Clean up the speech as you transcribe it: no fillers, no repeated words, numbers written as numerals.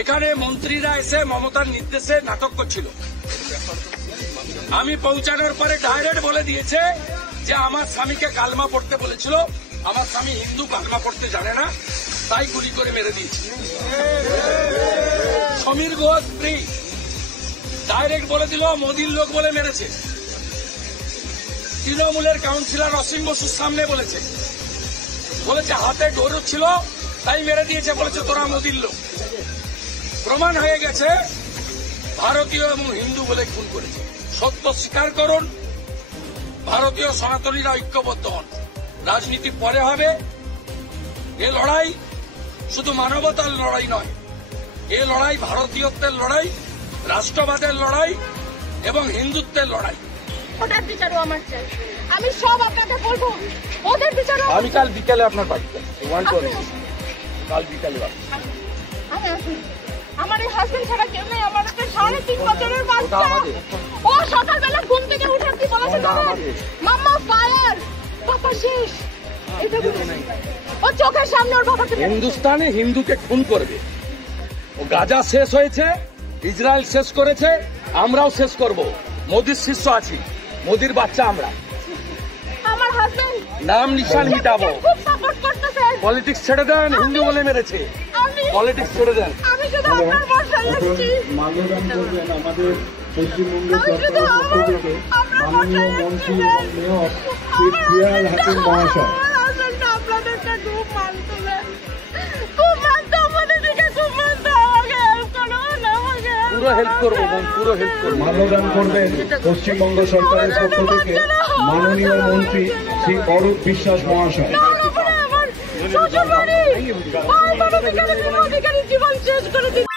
এখানে মন্ত্রীরা এসে মমতার নির্দেশে নাটক করছিল। আমি পৌঁছানোর পরে ডাইরেক্ট বলে দিয়েছে যে আমার স্বামীকে কালমা পড়তে বলেছিল, আমার স্বামী হিন্দু, কালমা পড়তে জানে না, তাই গুলি করে মেরে দিয়েছে। সমীর ঘোষ স্ত্রী ডাইরেক্ট বলে দিল মোদির লোক বলে মেরেছে। তৃণমূলের কাউন্সিলর অসীম বসুর সামনে বলেছে হাতে ডোর ছিল তাই মেরে দিয়েছে, বলেছে তোরা মোদির লোক। প্রমাণ হয়ে গেছে ভারতীয় এবং হিন্দু বলে খুন করেছে। সত্য স্বীকার করুন, ভারতীয় সনাতনীরা ঐক্যবদ্ধ হন। রাজনীতি পরে হবে। এ লড়াই শুধু মানবতার লড়াই নয়, এ লড়াই ভারতীয়ত্বের লড়াই, রাষ্ট্রবাদের লড়াই এবং হিন্দুত্বের লড়াই। ওদের বিচারও আমার চাই, আমি সব আপনাকে বলবো। ওদের বিচারও আমি কাল বিকালে আপনার বাড়িতে কাল বিকালে আমি আসুন। আমার এই হাজবেন্ড ছাড়া কেউ নেই। আমার একটা 3.5 বছরের বাচ্চা। ও সকালবেলা ঘুম থেকে উঠে কি বলেছে জানেন? মাম্মা ফায়ার, পাপা শেষ। এটা ও চোখের সামনে ওর বাবাকে হিন্দুস্তানে হিন্দুকে খুন করবে। ও গাজা শেষ হয়েছে, ইসরায়েল শেষ করেছে, আমরাও শেষ করব। মোদির শিষ্য আছি, মোদির বাচ্চা আমরা। আমার হাজবেন্ড নাম নিশান মিটাবো। খুব সাপোর্ট করতেছে। পলিটিক্স ছেড়ে দেন, হিন্দু বলে মেরেছে। পলিটিক্স ছেড়ে দেন। আমি শুধু আপনার বর্ষায় এসেছি। মাল্যদান করবেন আমাদের পশ্চিমবঙ্গ সরকারের পক্ষ থেকে মাননীয় মন্ত্রী এবং মেয়র শ্রী ফিয়াল হাকিম মহাশয়। আপনাদেরকে খুব মানতে, খুব মানতে, আমাদের দিকে খুব মানতে। আমাকে হেল্প করুন, আমাকে পুরো হেল্প করবো, পুরো হেল্প করবো। মাল্যদান করবেন পশ্চিমবঙ্গ সরকারের পক্ষ থেকে মাননীয় মন্ত্রী শ্রী অরূপ বিশ্বাস মহাশয়। আমার শ্বশুর বাড়ি জীবন শেষ করে দিচ্ছে।